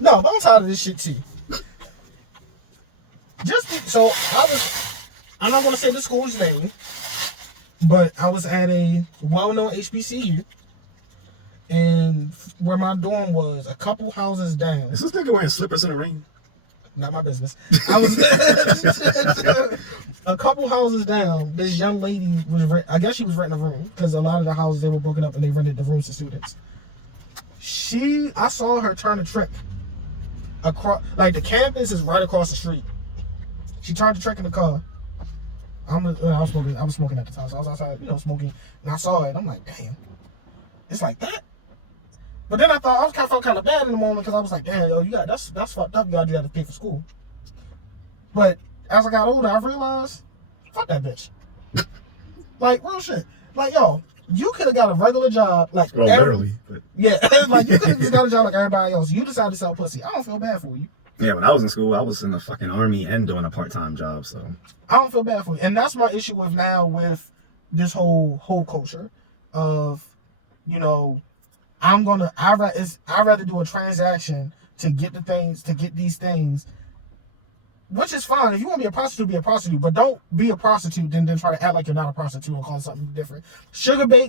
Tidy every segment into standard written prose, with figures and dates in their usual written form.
No, but I'm tired of this shit too. I'm not going to say the school's name, but I was at a well-known HBCU, and where my dorm was, a couple houses down. Is this nigga wearing slippers in the rain? Not my business. I was a couple houses down. This young lady I guess she was renting a room because a lot of the houses they were broken up and they rented the rooms to students. I saw her turn a trick across, like the campus is right across the street. She turned the trick in the car. I was smoking at the time, so I was outside, smoking, and I saw it. I'm like, damn, it's like that. But then I thought felt kind of bad in the moment because I was like, damn, yo, that's fucked up. You gotta do that to pay for school. But as I got older, I realized, fuck that bitch. Like real shit. Like yo, you could have got a regular job, like literally. But... yeah, like you could have just got a job like everybody else. You decided to sell pussy. I don't feel bad for you. Yeah, when I was in school, I was in the fucking army and doing a part-time job, so I don't feel bad for you. And that's my issue with this whole culture of, I'd rather do a transaction to get these things, which is fine. If you want to be a prostitute, but don't be a prostitute then try to act like you're not a prostitute and call it something different.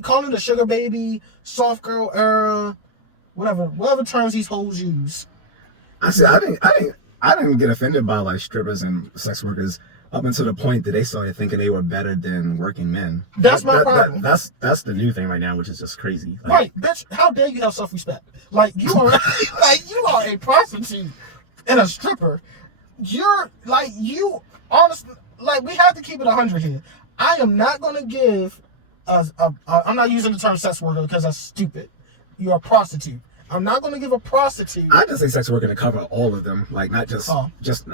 Call it a sugar baby, soft girl era, whatever terms these hoes use. I didn't get offended by like strippers and sex workers up until the point that they started thinking they were better than working men. That's my problem. That's the new thing right now, which is just crazy. Like, right, bitch, how dare you have self-respect? Like you are you are a prostitute and a stripper. You're like honestly, like we have to keep it 100 here. I am not gonna give I'm not using the term sex worker because that's stupid. You're a prostitute. I'm not going to give a prostitute. I just say sex worker to cover all of them, like not just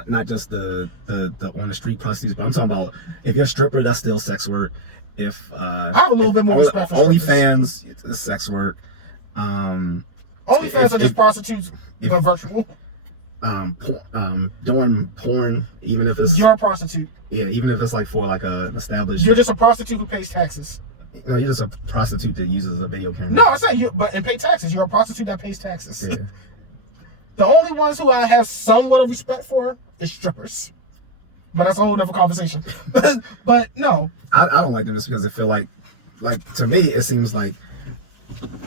not just the on the street prostitutes, but I'm talking about if you're a stripper, that's still sex work. If I have a little bit more respect for OnlyFans, it's sex work. OnlyFans are just prostitutes, but virtual. Doing porn, even if it's you're a prostitute. Yeah, even if it's like for like an established. You're just a prostitute who pays taxes. No, you're just a prostitute that uses a video camera. No, I said and pay taxes. You're a prostitute that pays taxes. Yeah. The only ones who I have somewhat of respect for is strippers. But that's a whole other conversation. but no. I don't like them just because I feel like to me, it seems like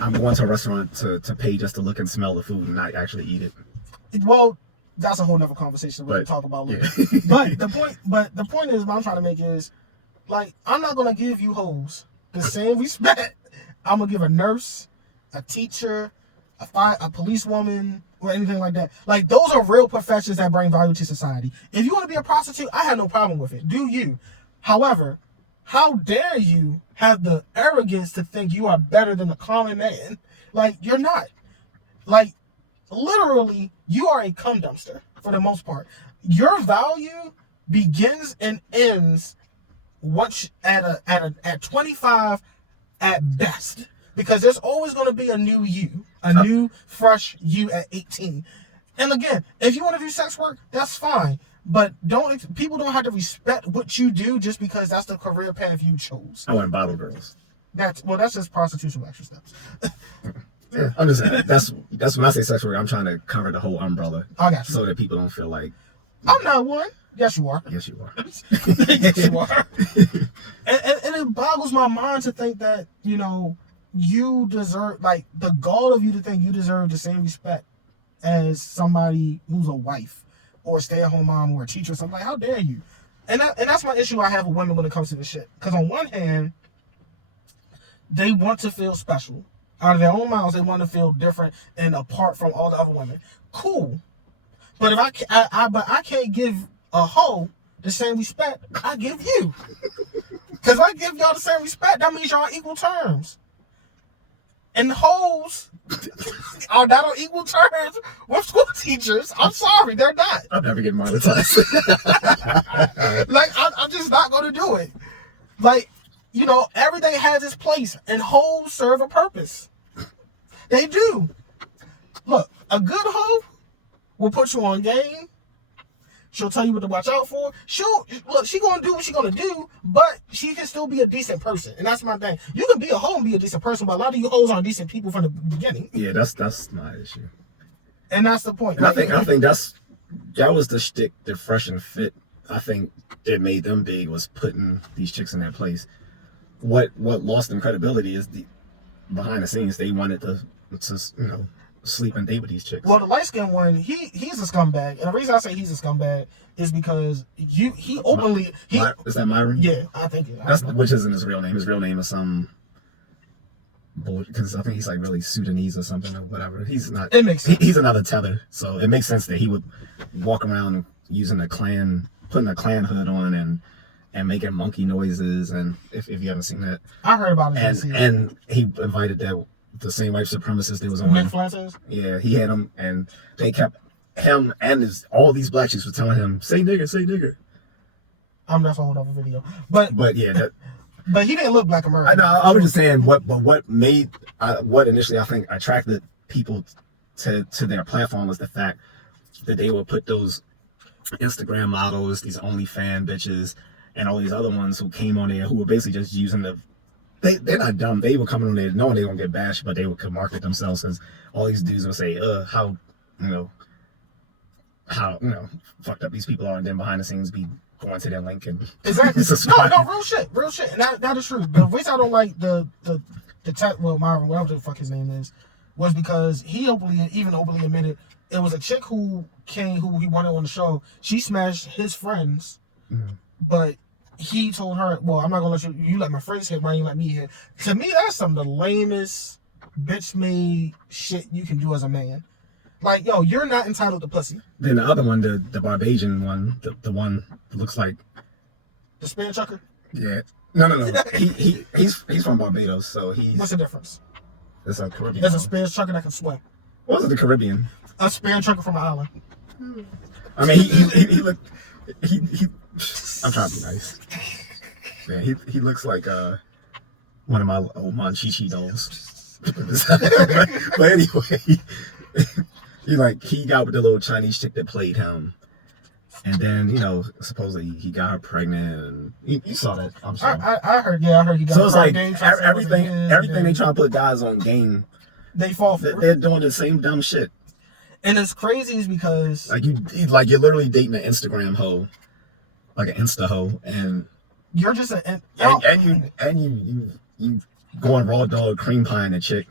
I'm going to a restaurant to pay just to look and smell the food and not actually eat it. Well, that's a whole other conversation we can talk about later. Yeah. But the point is, what I'm trying to make is, like, I'm not going to give you hoes the same respect I'm gonna give a nurse, a teacher, a policewoman, or anything like that. Like, those are real professions that bring value to society. If you want to be a prostitute, I have no problem with it. Do you? However, how dare you have the arrogance to think you are better than the common man? Like, you're not. Like, literally, you are a cum dumpster for the most part. Your value begins and ends once at 25 at best, because there's always going to be a new you, a new fresh you at 18. And again, if you want to do sex work, that's fine, but people don't have to respect what you do just because that's the career path you chose. I want bottle girls. That's just prostitution with extra steps. Yeah, I'm just saying, that's when I say sex work, I'm trying to cover the whole umbrella. I got you. So that people don't feel like I'm not one. Yes, you are. Yes, you are. Yes, you are. And it boggles my mind to think that, you deserve, like, the gall of you to think you deserve the same respect as somebody who's a wife or a stay-at-home mom or a teacher or something. Like, how dare you? And that's my issue I have with women when it comes to this shit. Because on one hand, they want to feel special. Out of their own mouths, they want to feel different and apart from all the other women. Cool. But if I can't give a hoe the same respect I give you. Because I give y'all the same respect, that means y'all on equal terms. And hoes are not on equal terms with school teachers. I'm sorry, they're not. I'll never get monetized. Like, I'm just not going to do it. Like, everything has its place, and hoes serve a purpose. They do. Look, a good hoe will put you on game. She'll tell you what to watch out for. She gonna do what she gonna do, but she can still be a decent person. And that's my thing. You can be a hoe and be a decent person, but a lot of you hoes aren't decent people from the beginning. Yeah, that's my issue. And that's the point. And I think that was the shtick that Fresh and Fit, I think, that made them big, was putting these chicks in their place. What lost them credibility is the behind the scenes they wanted to sleep and date with these chicks. Well, the light skinned one, he's a scumbag, and the reason I say he's a scumbag is because he openly is that Myron? Yeah, I think it. Which isn't his real name. His real name is some bullshit, because I think he's like really Sudanese or something or whatever. He's not. It makes sense. He's another tether, so it makes sense that he would walk around using putting a clan hood on and making monkey noises. And if you haven't seen that, I heard about it. And he invited the same white supremacist that was on. Nick Francis? Yeah, he had him, and they kept him and all these black chicks were telling him, "Say nigger, say nigger." That's a whole other video, but yeah, but he didn't look black American. I was just saying what initially I think attracted people to their platform was the fact that they would put those Instagram models, these OnlyFans bitches, and all these other ones who came on there who were basically just using they're not dumb. They were coming on there knowing they were gonna get bashed, but they would market themselves, because all these dudes would say, how fucked up these people are, and then behind the scenes be going to their link and exactly. No, real shit, and that is true. The reason I don't like the Marvin, whatever the fuck his name is, was because he openly admitted it was a chick who he wanted on the show. She smashed his friends, but he told her, well, I'm not gonna let you let my friends hit, why you let me hit? To me, that's some of the lamest bitch made shit you can do as a man. Like, yo, you're not entitled to pussy. Then the other one, the Barbadian one, the one that looks like the spin chucker? Yeah. No. he's from Barbados, so he's. What's the difference? It's a Caribbean. There's a spin chucker that can swim. What was it, the Caribbean? A spin chucker from an island. I mean, he looked. I'm trying to be nice. Man, he looks like one of my old Monchichi dolls. But anyway, he got with the little Chinese chick that played him, and then supposedly he got her pregnant, and you saw that. I'm sorry. I heard he got. So it's like everything they try to put guys on game, they fall for. They're doing the same dumb shit. And it's crazy is because you're literally dating an Instagram hoe, like an Insta hoe, and you're just you going raw dog cream pieing a chick,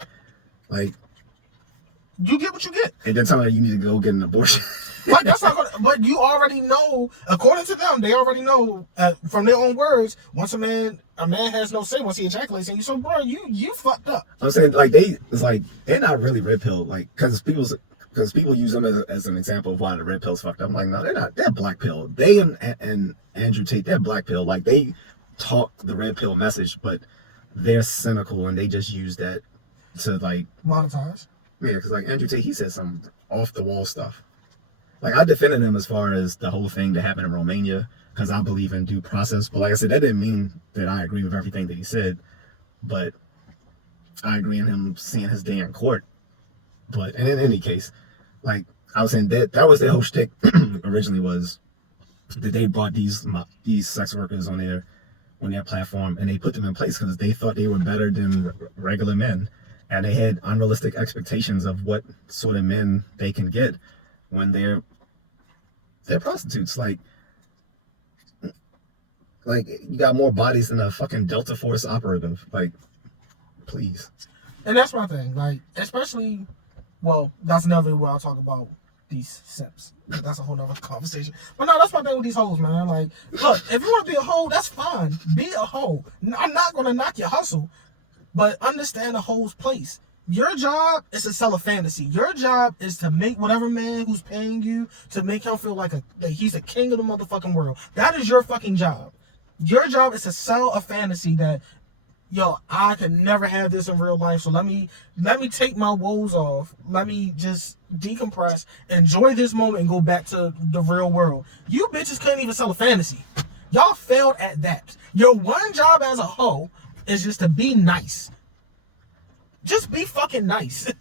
like you get what you get, and then telling her you need to go get an abortion. But that's not gonna. But you already know, according to them, they already know from their own words. Once a man has no say once he ejaculates, and you so bro, you fucked up. I'm saying they're not really red pill, like because people use them as an example of why the red pill's fucked up. I'm like, no, they're not. They're black pill. They and Andrew Tate, they're black pill. Like they talk the red pill message, but they're cynical and they just use that to like monetize. Yeah, because like Andrew Tate, he said some off the wall stuff. Like I defended him as far as the whole thing that happened in Romania because I believe in due process. But like I said, that didn't mean that I agree with everything that he said. But I agree in him seeing his day in court. But and in any case, like I was saying, that was their whole shtick originally, was that they brought these sex workers on their platform and they put them in place because they thought they were better than regular men, and they had unrealistic expectations of what sort of men they can get when they're prostitutes. Like you got more bodies than a fucking Delta Force operative. Like, please. And that's my thing. Like, especially, well, that's another way I'll talk about these simps. That's a whole nother conversation. But no, that's my thing with these hoes, man. Like, look, if you want to be a hoe, that's fine. Be a hoe. I'm not gonna knock your hustle, but understand the hoe's place. Your job is to sell a fantasy. Your job is to make whatever man who's paying you to make him feel like he's a king of the motherfucking world. That is your fucking job. Your job is to sell a fantasy that, yo, I can never have this in real life. So let me take my woes off. Let me just decompress, enjoy this moment, and go back to the real world. You bitches couldn't even sell a fantasy. Y'all failed at that. Your one job as a hoe is just to be nice. Just be fucking nice.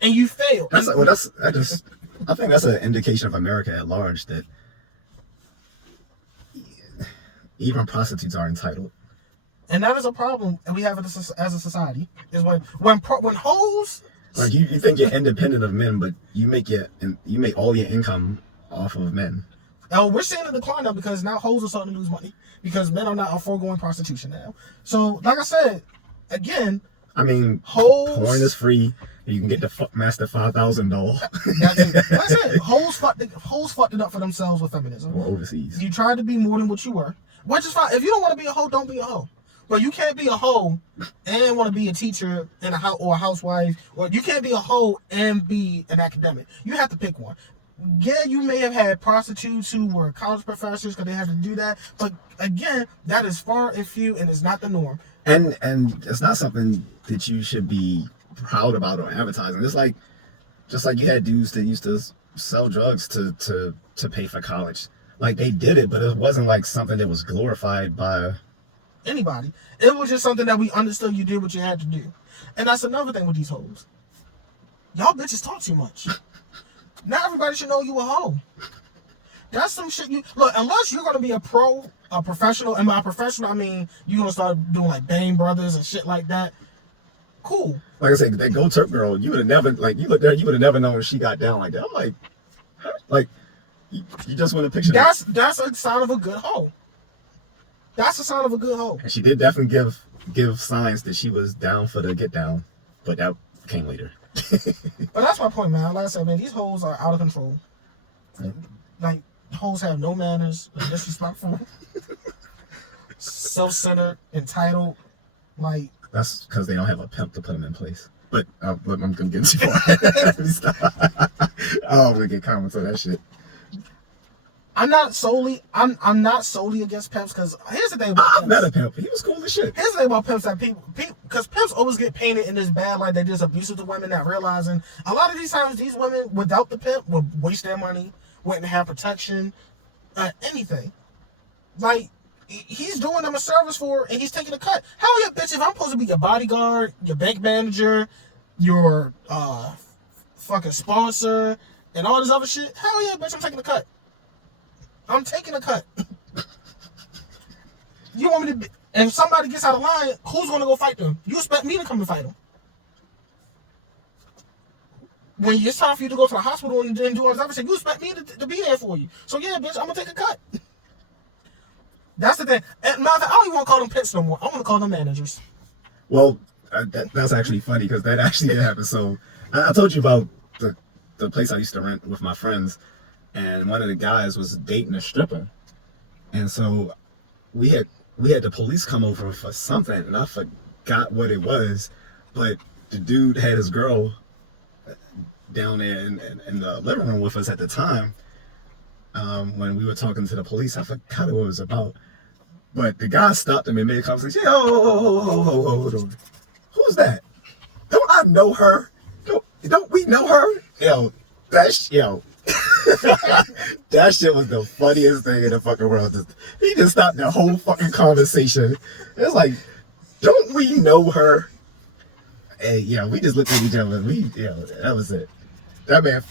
And you failed. I think that's an indication of America at large that even prostitutes are entitled. And that is a problem we have as a society. Is when hoes Like you think you're independent of men, but you make all your income off of men. Oh, we're seeing a decline now because now hoes are starting to lose money because men are not foregoing prostitution now. So, like I said, again, I mean, hoes, porn is free. You can get the Master $5,000. That's it. Like I said, hoes fucked it up for themselves with feminism. Or overseas. You tried to be more than what you were, which is fine. If you don't want to be a hoe, don't be a hoe. But you can't be a hoe and want to be a teacher and or a housewife, or you can't be a hoe and be an academic. You have to pick one. Yeah, you may have had prostitutes who were college professors because they had to do that, but again, that is far and few, and it's not the norm. And it's not something that you should be proud about or advertising. It's like, just like you had dudes that used to sell drugs to pay for college. Like they did it, but it wasn't like something that was glorified by anybody. It was just something that we understood you did what you had to do. And that's another thing with these hoes. Y'all bitches talk too much. Not everybody should know you a hoe. That's some shit you look, unless you're gonna be a professional, and by professional I mean you're gonna start doing like Bang Brothers and shit like that. Cool. Like I said, that Go Turk girl, you would have never, like, you looked there, you would have never known she got down like that. I'm like, huh? Like, you just want to picture that. That's a sign of a good hoe. That's a sign of a good hoe. And she did definitely give signs that she was down for the get down, but that came later. But that's my point, man. Like I said, man, these hoes are out of control. Like, hoes have no manners, disrespectful, self-centered, entitled, like. That's because they don't have a pimp to put them in place. But I'm going to get too far. I'm going to get comments on that shit. I'm not solely against pimps, because here's the thing about pimps. I met a pimp. He was cool as shit. Here's the thing about pimps, that people, because pimps always get painted in this bad light, they're just abusive to women, not realizing a lot of these times these women without the pimp will waste their money, wouldn't have protection, anything. Like, he's doing them a service for, and he's taking a cut. Hell yeah, bitch, if I'm supposed to be your bodyguard, your bank manager, your fucking sponsor, and all this other shit, hell yeah, bitch, I'm taking a cut. I'm taking a cut. You want me to be, if somebody gets out of line, who's going to go fight them? You expect me to come and fight them. When it's time for you to go to the hospital and do all this other shit, you expect me to be there for you. So yeah, bitch, I'm going to take a cut. That's the thing. And I don't even want to call them pimps no more. I want to call them managers. Well, that's actually funny because that actually did happen. So I told you about the place I used to rent with my friends, and one of the guys was dating a stripper, and so we had the police come over for something, and I forgot what it was, but the dude had his girl down there in the living room with us at the time. When we were talking to the police, I forgot what it was about. But the guy stopped him and made a conversation. Hold on. Who's that? Don't I know her? Don't we know her? That shit was the funniest thing in the fucking world. He just stopped the whole fucking conversation. It's like, don't we know her? And we just looked at each other. That was it. That man,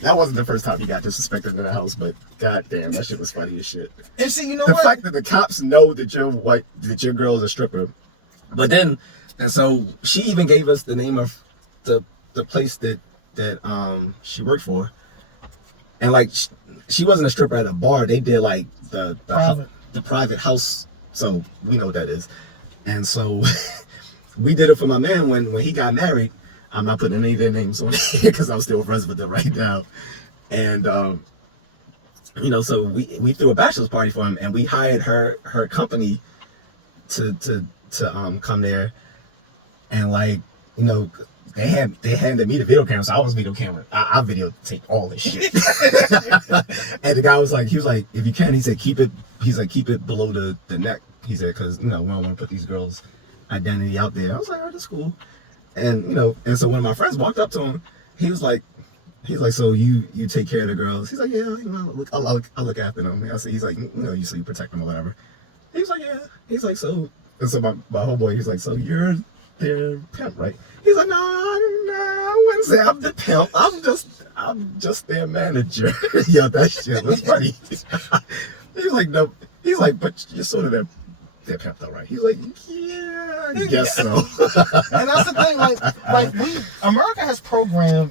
that wasn't the first time he got disrespected in the house, but goddamn, that shit was funny as shit. And see, you know the what? fact that the cops know that your girl is a stripper, but then, and so she even gave us the name of the place that she worked for, and like she wasn't a stripper at a bar. They did like the private house, so we know what that is, and so we did it for my man when he got married. I'm not putting any of their names on here because I'm still friends with them right now. And, so we threw a bachelor's party for him, and we hired her company to come there. And they handed me the video camera, so I was video camera. I videotape all this shit. And the guy was like, if you can, he said, keep it below the neck. He said, because, we don't want to put these girls' identity out there. I was like, oh, that's cool. And and so when my friends walked up to him, he's like, so you take care of the girls? He's like, yeah, I look after them. He's like, so you protect them or whatever. He's like, yeah. He's like, so, and so my homeboy, he's like, so you're their pimp, right? He's like, no, I wouldn't say I'm the pimp. I'm just their manager. Yo, that shit was funny. He's like, no. He's like, but you're sort of their pimp though, right? He's like, yeah. I guess so. And that's the thing, like America has programmed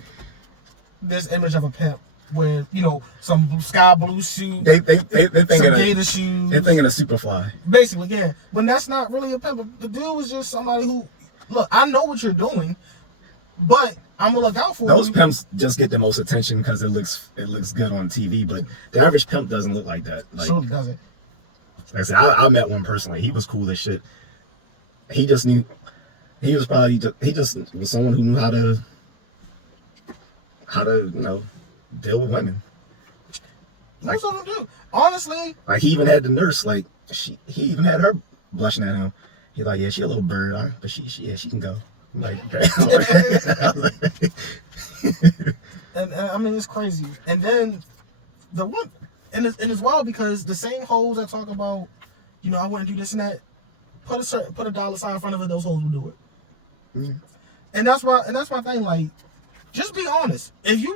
this image of a pimp with, you know, some sky blue shoes, They thinking some gator shoes. They're thinking of Superfly. Basically, yeah. But that's not really a pimp. The dude was just somebody who, look, I know what you're doing, but I'm gonna look out for Those you. pimps just get the most attention because it looks good on TV, but the average pimp doesn't look like that. Like, Surely doesn't. Like I said, I met one personally. He was cool as shit. He just knew. He was someone who knew how to deal with women. Most of them do. Honestly. Like he even had the nurse. Like he even had her blushing at him. He's like, yeah, she a little bird, but she can go. I'm like, and I mean, it's crazy. And then the one, and it's wild because the same hoes that talk about, you know, I wouldn't do this and that, put a dollar sign in front of it, those hoes will do it. Mm. And that's my thing. Like, just be honest. If you're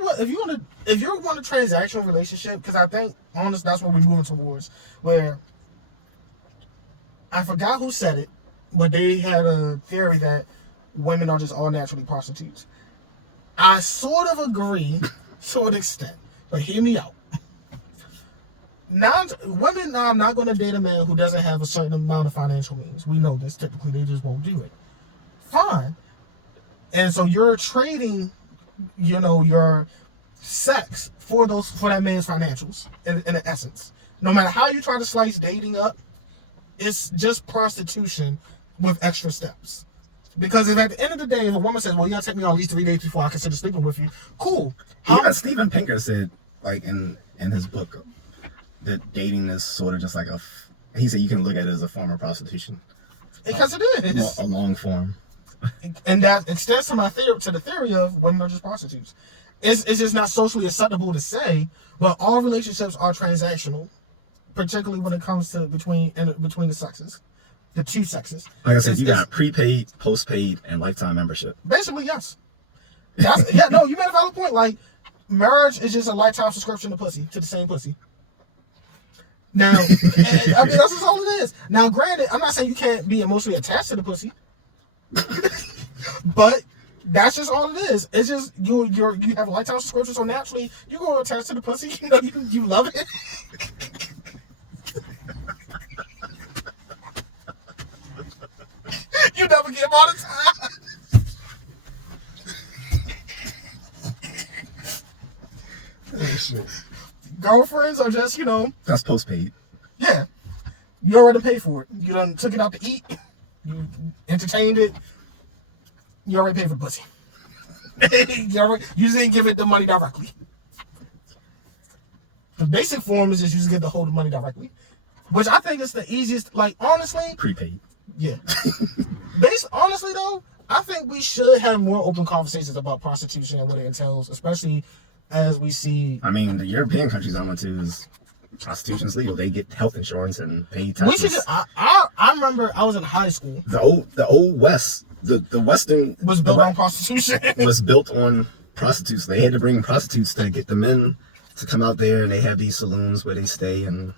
want a transactional relationship, because I think honest, that's what we're moving towards. Where I forgot who said it, but they had a theory that women are just all naturally prostitutes. I sort of agree to an extent, but hear me out. Women are not going to date a man who doesn't have a certain amount of financial means. We know this. Typically, they just won't do it. Fine. And so you're trading, you know, your sex for that man's financials in essence. No matter how you try to slice dating up, it's just prostitution with extra steps. Because if at the end of the day, if a woman says, well, you gotta take me on at least 3 days before I consider sleeping with you, cool. Steven Pinker said, like in his book, that dating is sort of just like he said you can look at it as a form of prostitution. Because it is. A long form. And that extends to the theory of women are just prostitutes. It's just not socially acceptable to say, but all relationships are transactional, particularly when it comes to between the sexes. The two sexes. Like I said, you got prepaid, postpaid, and lifetime membership. Basically, yes. You made a valid point. Like, marriage is just a lifetime subscription to the same pussy. Now, I mean, that's just all it is. Now, granted, I'm not saying you can't be emotionally attached to the pussy, but that's just all it is. It's just you have a lifetime subscription, so naturally you're going to attach to the pussy. You know, you love it. You never get them all the time. Oh, shit. Girlfriends are just, you know. That's postpaid. Yeah. You already paid for it. You done took it out to eat. You entertained it. You already paid for the pussy. You just didn't give it the money directly. The basic form is just you just get the whole money directly. Which I think is the easiest, like, honestly. Prepaid. Yeah. Honestly, though, I think we should have more open conversations about prostitution and what it entails, especially as we see. I mean, the European countries I went to is prostitution's legal. They get health insurance and pay taxes. I remember I was in high school. The old West, the Western was built on prostitution. Was built on prostitutes. They had to bring prostitutes to get the men to come out there, and they have these saloons where they stay and.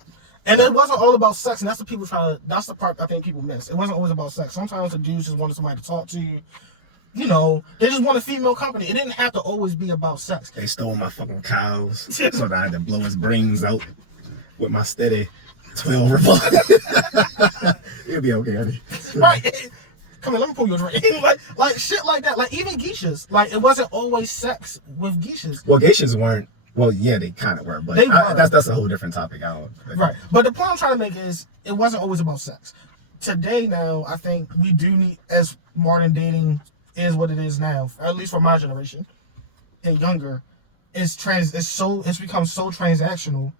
And it wasn't all about sex, and that's the part I think people miss. It wasn't always about sex. Sometimes the dudes just wanted somebody to talk to you. You know, they just want a female company. It didn't have to always be about sex. They stole my fucking cows, so that I had to blow his brains out with my steady 12 revolver. It'll be okay, honey. Right. Come here, let me pull your drink. like shit like that. Like even geishas. Like it wasn't always sex with geishas. Well, geishas weren't. Well, yeah, they kind of were, but that's a whole different topic. Right, but the point I'm trying to make is it wasn't always about sex. Today, now, I think we do need, as modern dating is what it is now, at least for my generation and younger, it's become so transactional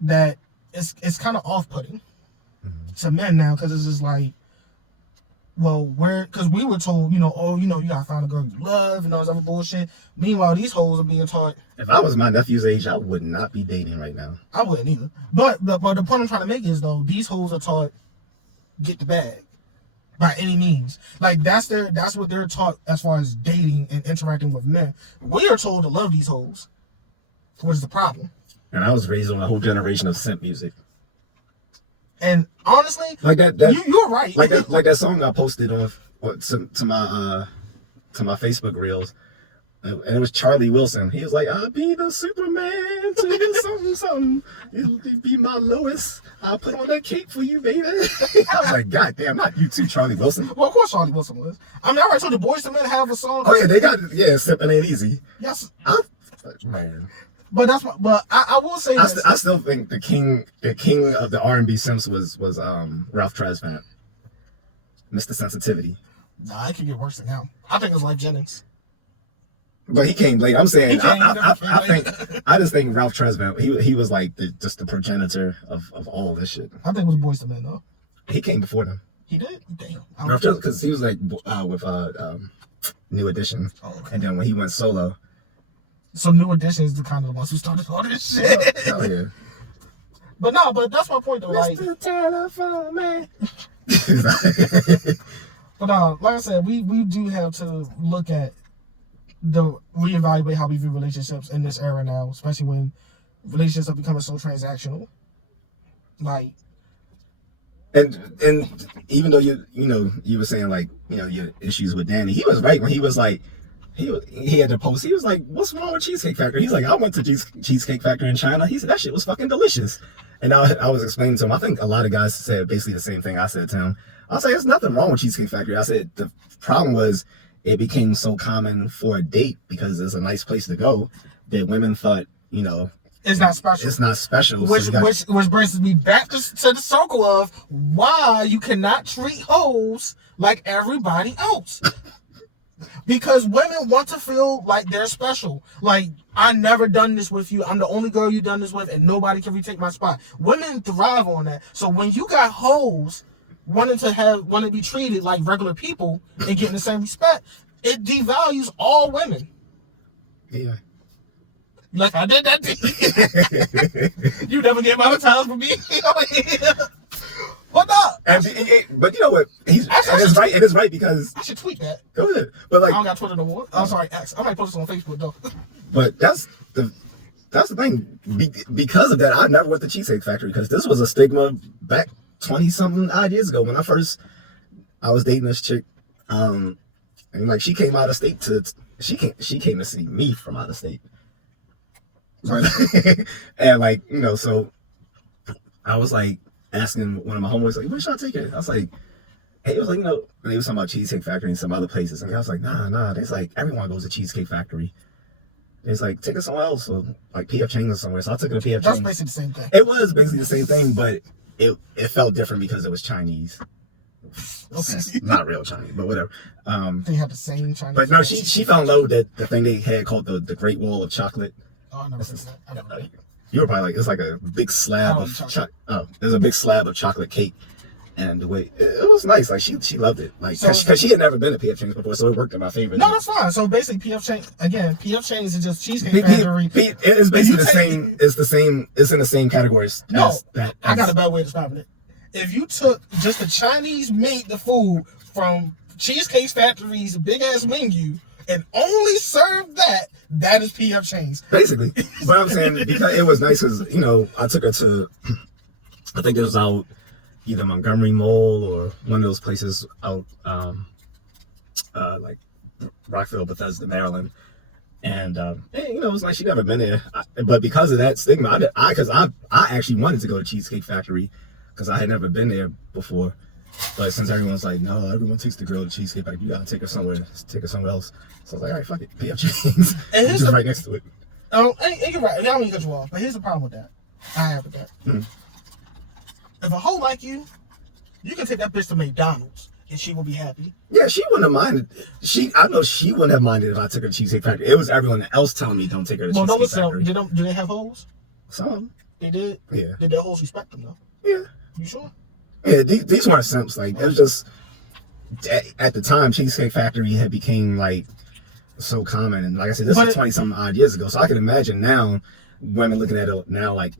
that it's kind of off-putting to men now, because it's just like, well, because we were told, you know, oh, you know, you gotta find a girl you love and all this other bullshit. Meanwhile, these hoes are being taught. If I was my nephew's age, I would not be dating right now. I wouldn't either. But the point I'm trying to make is, though, these hoes are taught get the bag by any means. Like that's what they're taught as far as dating and interacting with men. We are told to love these hoes. What is the problem? And I was raised on a whole generation of simp music. And honestly, like that you're right. Like that song I posted to my Facebook reels. And it was Charlie Wilson. He was like, I'll be the Superman to you, something, something. You'll be my Lois. I'll put on that cape for you, baby. I was like, God damn, not you too, Charlie Wilson. Well, of course Charlie Wilson was. I mean, I already told the Boys to Men have a song. Oh, yeah, they got, Sippin' Ain't Easy. Yes. Man. But I will say this. I still think the king of the R&B Simps was Ralph Tresvant. Mr. Sensitivity. Nah, it could get worse than him. I think it was Life Jennings. But he came late. I'm saying, I just think Ralph Tresvant, he was like just the progenitor of all this shit. I think it was Boys to Men, though. He came before them. He did? Damn. Ralph Tresvant, because he was like with New Edition. Oh, okay. And then when he went solo. So New Edition is the kind of the ones who started all this shit. Hell yeah. But no, but that's my point, though. Mr. Telephone Man. But like I said, we do have to look at reevaluate how we view relationships in this era now, especially when relationships are becoming so transactional. Like, and even though you were saying like your issues with Danny, he was right when he was like he had to post. He was like, "What's wrong with Cheesecake Factory?" He's like, "I went to Cheesecake Factory in China." He said that shit was fucking delicious. And I was explaining to him. I think a lot of guys said basically the same thing I said to him. I was like, "There's nothing wrong with Cheesecake Factory." I said the problem was it became so common for a date because it's a nice place to go that women thought, it's not special. It's not special. Which brings me back to the circle of why you cannot treat hoes like everybody else. Because women want to feel like they're special. Like, I never done this with you. I'm the only girl you done this with, and nobody can retake my spot. Women thrive on that. So when you got hoes wanting to be treated like regular people and getting the same respect, it devalues all women. Yeah. Like I did that thing. You never get my time for me. What up? But you know what? It is right because I should tweet that. Go ahead. But like, I don't got Twitter no more. I'm sorry, X. I might post this on Facebook though. But that's the thing. Because of that, I never went to Cheesecake Factory because this was a stigma back 20-something odd years ago when I was dating this chick. And like she came out of state she came to see me from out of state. And like, so I was like asking one of my homeboys, like, where should I take it? I was like, hey, it was like, they was talking about Cheesecake Factory and some other places. And I was like, nah. There's like, everyone goes to Cheesecake Factory. It's like, take it somewhere else, or like P.F. Chang's or somewhere. So I took it to P.F. Chang's. That's basically the same thing. It was basically the same thing, but it felt different because it was Chinese. Okay. Not real Chinese, but whatever. They had the same Chinese. But no, she fell in love with the thing they had called the Great Wall of Chocolate. Oh, I never heard that. I never heard that. You were probably like, it's like a big slab of chocolate. Oh, there's a big slab of chocolate cake. And the way it was nice, like she loved it, like because she had never been to P.F. Chang's before, so it worked in my favor. No, that's fine. So basically, P.F. Chang's is just Cheesecake Factory. It is basically the same. It's the same. It's in the same categories. I got a bad way of describing it. If you took just the Chinese made the food from Cheesecake Factory's big ass menu and only served that is P.F. Chang's. Basically, but I'm saying because it was nice because I took her to, I think it was out either Montgomery Mall or one of those places out, like Rockville, Bethesda, Maryland. And, it was like she'd never been there. But because of that stigma, I actually wanted to go to Cheesecake Factory because I had never been there before. But since everyone's like, no, everyone takes the girl to Cheesecake Factory, you gotta take her somewhere else. So I was like, all right, fuck it, P.F. Chang's. And just right next to it. And you're right, I don't mean to cut you off, but here's the problem with that. I have with that. Mm-hmm. If a hoe like you can take that bitch to McDonald's and she will be happy. Yeah, she wouldn't have minded. I know she wouldn't have minded if I took her to Cheesecake Factory. It was everyone else telling me don't take her to Cheesecake Factory. Do they have hoes? Some. They did? Yeah. Did their hoes respect them though? Yeah. You sure? Yeah, these weren't simps. Like, it was just, at the time, Cheesecake Factory had became like so common. And like I said, this is 20-something odd years ago. So I can imagine now women looking at it now like.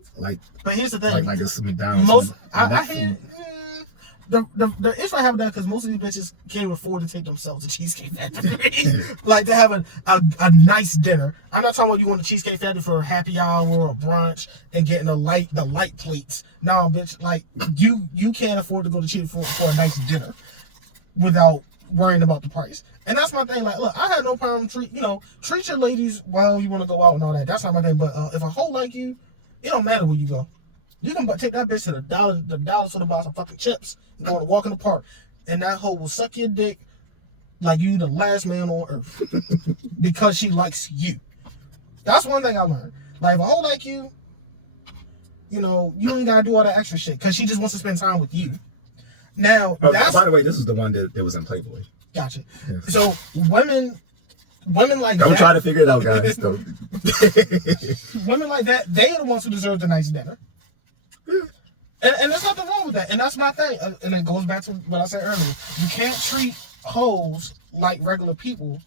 But here's the thing. Like it's McDonald's. the issue I have with that because most of these bitches can't afford to take themselves to Cheesecake Factory. Like, to have a nice dinner. I'm not talking about you want to Cheesecake Factory for a happy hour or brunch and getting the light plates. No, bitch, like, you can't afford to go to Cheesecake for a nice dinner without worrying about the price. And that's my thing. Like, look, I had no problem treat your ladies while you want to go out and all that. That's not my thing. But if a hoe like you, it don't matter where you go. You can take that bitch to the dollar store to buy some fucking chips and go to walk in the park, and that hoe will suck your dick like you the last man on earth because she likes you. That's one thing I learned. Like, if a hoe like you, you ain't gotta do all that extra shit because she just wants to spend time with you. Now, by the way, this is the one that was in Playboy. Gotcha. Yes. So women like Don't that. try to figure it out, guys. Women like that, they are the ones who deserve the nice dinner. And there's nothing wrong with that. And that's my thing. And it goes back to what I said earlier. You can't treat hoes like regular people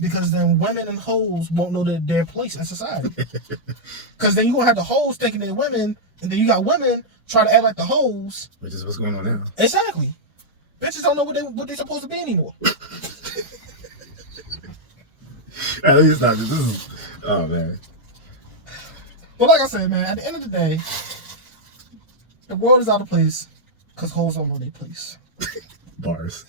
because then women and hoes won't know their place in society. Because then you're going to have the hoes thinking they're women, and then you got women trying to act like the hoes. Which is what's going on now. Exactly. Bitches don't know what they're supposed to be anymore. At least not. This is... Oh, man. But like I said, man, at the end of the day, the world is out of place because hoes don't know their place. Bars.